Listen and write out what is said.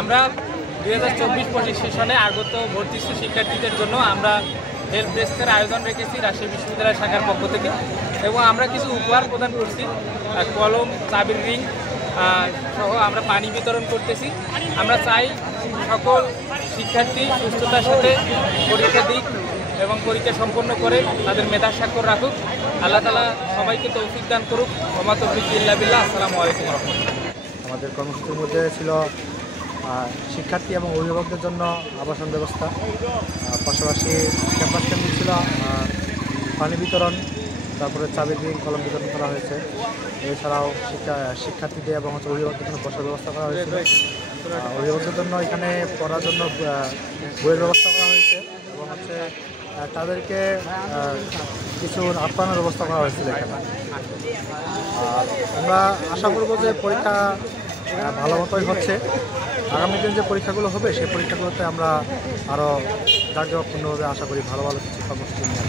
আমরা 2024-25 সেশনে আগত ভর্তিষ্ঠ শিক্ষার্থীদের জন্য আমরা হেল্প ডেস্কের আয়োজন রেখেছি রাজশাহী বিশ্ববিদ্যালয় শাখার পক্ষ থেকে, এবং আমরা কিছু উপহার প্রদান করছি, কলম, চাবির রিং সহ আমরা পানি বিতরণ করতেছি। আমরা চাই সকল শিক্ষার্থী সুস্থতার সাথে পরীক্ষা দিক এবং পরীক্ষা সম্পন্ন করে তাদের মেধার স্বাক্ষর রাখুক। আল্লাহ তাআলা সবাইকে তৌফিক দান করুক। ওয়া মা তাওফীক ইল্লা বিল্লাহ। আসসালামু আলাইকুম ওয়া রাহমাতুল্লাহ। আমাদের কর্মসূচির মধ্যে ছিল শিক্ষার্থী এবং অভিভাবকদের জন্য আবাসন ব্যবস্থা, পাশাপাশি ক্যাম্পাস কেন্দ্রিক ছিল পানি বিতরণ, তারপরে চাবির রিং, কলম বিতরণ করা হয়েছে। এছাড়াও শিক্ষার্থীদের এবং অভিভাবকদের জন্য বসার ব্যবস্থা করা হয়েছিল। অভিভাবকদের জন্য এখানে পড়ার জন্য বইয়ের ব্যবস্থা করা হয়েছে এবং তাদেরকে কিছু আপ্যায়নের ব্যবস্থা করা হয়েছিল এখানে। আর আমরা আশা করব যে পরীক্ষা ভালো মতোই হচ্ছে। আগামী দিন যে পরীক্ষাগুলো হবে সেই পরীক্ষাগুলোতে আমরা আরও জাঁকজমকপূর্ণভাবে আশা করি ভালো কিছু কর্মসূচি নিয়ে